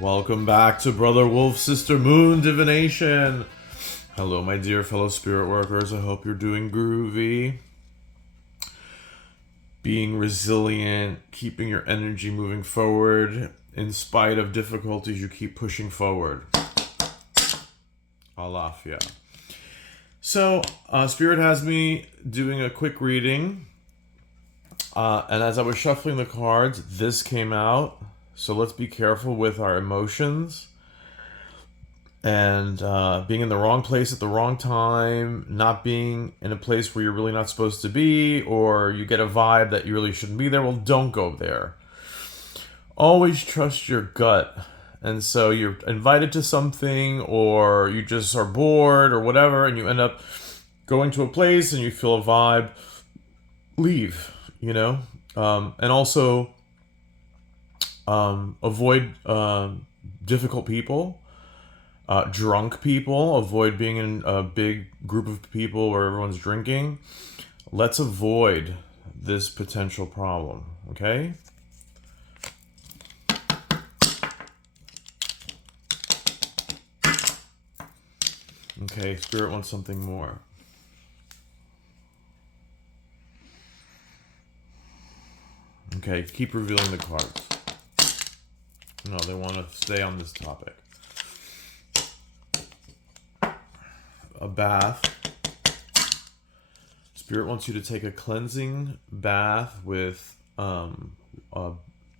Welcome back to Brother Wolf, Sister Moon Divination. Hello, my dear fellow spirit workers. I hope you're doing groovy. Being resilient, keeping your energy moving forward. In spite of difficulties, you keep pushing forward. Alafia. So, Spirit has me doing a quick reading. And as I was shuffling the cards, this came out. So let's be careful with our emotions and being in the wrong place at the wrong time, not being in a place where you're really not supposed to be, or you get a vibe that you really shouldn't be there. Well, don't go there. Always trust your gut. And so you're invited to something, or you just are bored or whatever, and you end up going to a place and you feel a vibe. Leave, and also avoid difficult people, drunk people. Avoid being in a big group of people where everyone's drinking. Let's avoid this potential problem, okay? Okay, Spirit wants something more. Okay, keep revealing the cards. No, they want to stay on this topic. A bath. Spirit wants you to take a cleansing bath with, so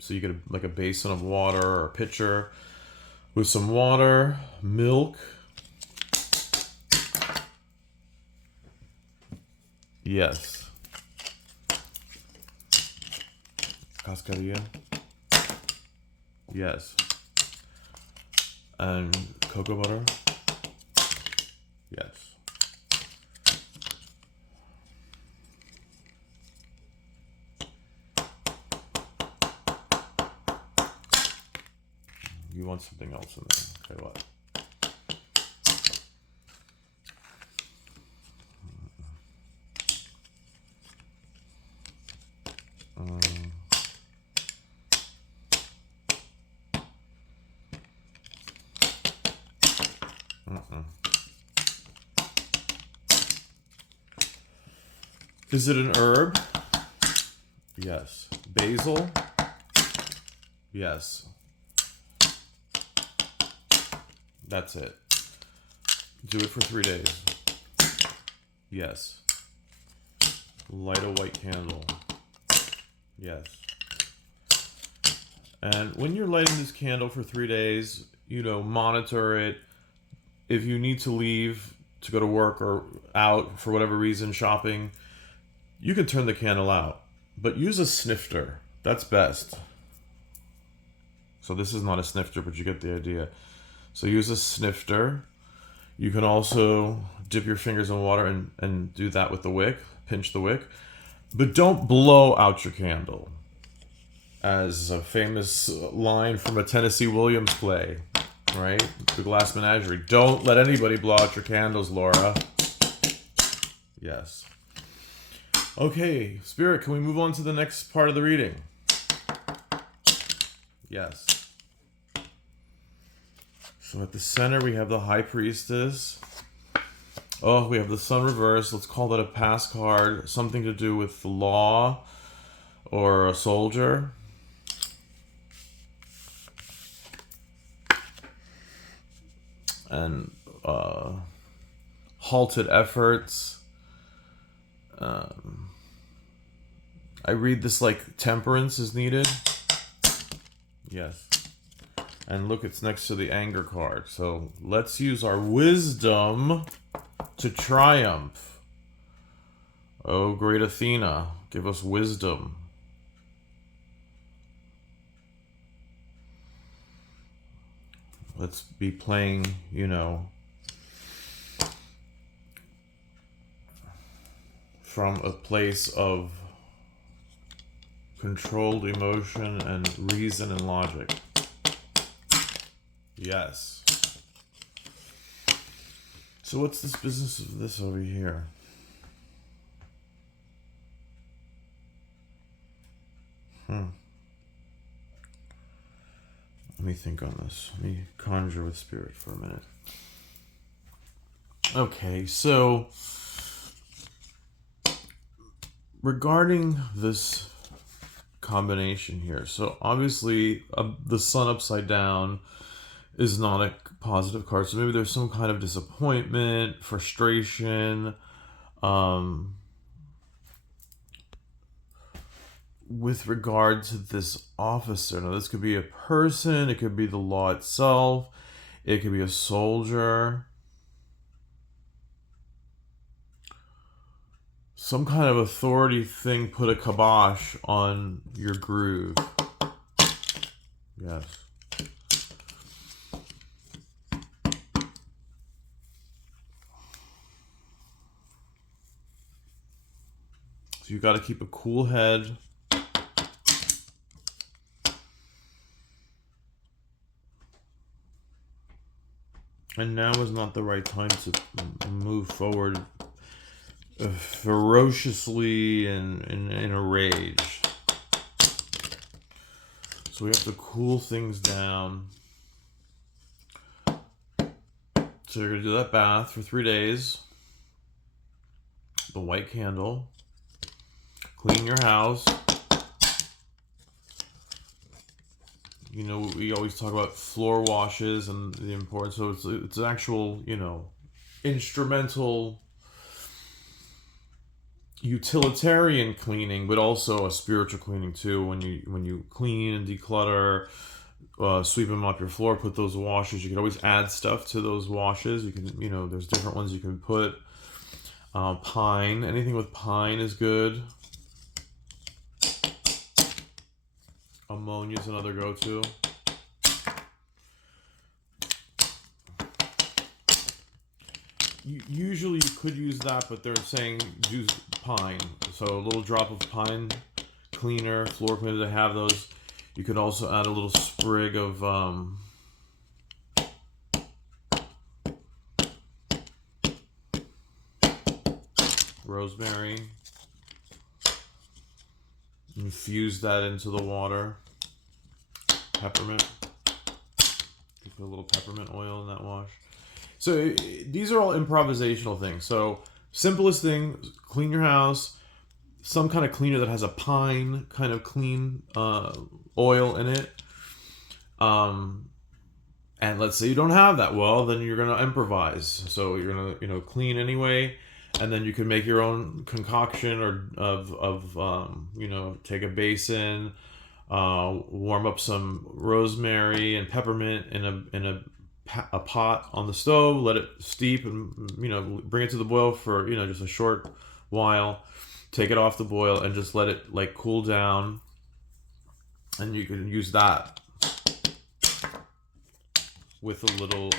you get like a basin of water or a pitcher with some water, milk. Yes. Cascarilla. Yes. And cocoa butter? Yes. You want something else in there. Okay, what? Is it an herb? Yes. Basil? Yes. That's it. Do it for 3 days. Yes. Light a white candle. Yes. And when you're lighting this candle for 3 days, monitor it. If you need to leave to go to work or out for whatever reason, shopping, you can turn the candle out. But use a snifter. That's best. So this is not a snifter, but you get the idea. So use a snifter. You can also dip your fingers in water and do that with the wick. Pinch the wick. But don't blow out your candle. As a famous line from a Tennessee Williams play, right? The Glass Menagerie. Don't let anybody blow out your candles, Laura. Yes. Okay, Spirit, can we move on to the next part of the reading? Yes. So at the center, we have the High Priestess. Oh, we have the Sun reversed. Let's call that a pass card. Something to do with the law or a soldier. And halted efforts. I read this like temperance is needed. Yes. And look, it's next to the anger card. So let's use our wisdom to triumph. Oh, great Athena, give us wisdom. Let's be playing, from a place of controlled emotion and reason and logic. Yes. So what's this business of this over here? Let me think on this. Let me conjure with spirit for a minute. Okay, so regarding this combination here, so obviously the sun upside down is not a positive card, so maybe there's some kind of disappointment, frustration, with regard to this officer. Now, this could be a person, it could be the law itself, it could be a soldier. Some kind of authority thing put a kibosh on your groove. Yes. So you got to keep a cool head. And now is not the right time to move forward ferociously and in a rage. So we have to cool things down. So you're going to do that bath for 3 days. The white candle. Clean your house. You know, we always talk about floor washes and the importance. So it's actual, you know, instrumental, utilitarian cleaning, but also a spiritual cleaning too. When you clean and declutter, sweep them off your floor, put those washes. You can always add stuff to those washes. You can, you know, there's different ones you can put. Pine, anything with pine is good. Ammonia is another go-to. Usually you could use that, but they're saying use pine. So a little drop of pine cleaner, floor cleaner, they have those. You could also add a little sprig of rosemary. Infuse that into the water. Peppermint. You put a little peppermint oil in that wash. So these are all improvisational things. So simplest thing, clean your house. Some kind of cleaner that has a pine kind of clean oil in it. And let's say you don't have that. Well, then you're gonna improvise. So you're gonna, you know, clean anyway. And then you can make your own concoction or you know, take a basin, warm up some rosemary and peppermint in a pot on the stove, let it steep, and, you know, bring it to the boil for, you know, just a short while. Take it off the boil and just let it like cool down, and you can use that with a little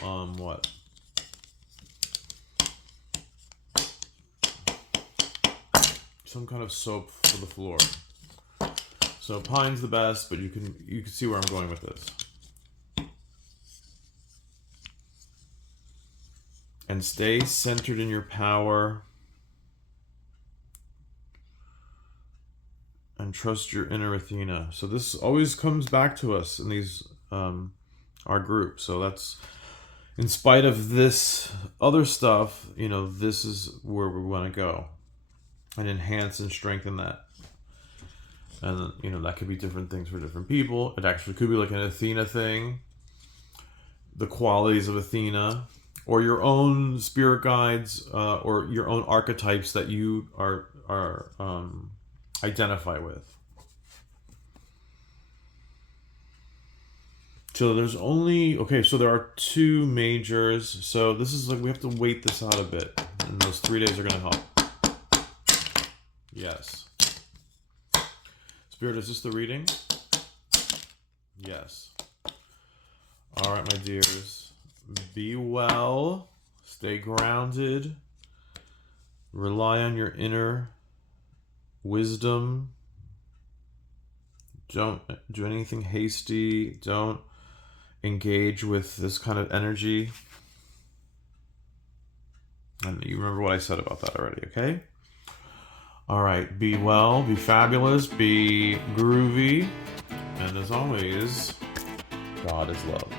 some kind of soap for the floor. So pine's the best, but you can see where I'm going with this. And stay centered in your power. And trust your inner Athena. So this always comes back to us in these our group. So that's, in spite of this other stuff, you know, this is where we want to go. And enhance and strengthen that. And, you know, that could be different things for different people. It actually could be like an Athena thing. The qualities of Athena. Or your own spirit guides. Or your own archetypes that you are identify with. So there's only... Okay, so there are 2 majors. So this is like... We have to wait this out a bit. And those 3 days are going to help. Yes. Spirit, is this the reading? Yes. All right, my dears. Be well. Stay grounded. Rely on your inner wisdom. Don't do anything hasty. Don't engage with this kind of energy. And you remember what I said about that already, okay? All right, be well, be fabulous, be groovy, and as always, God is love.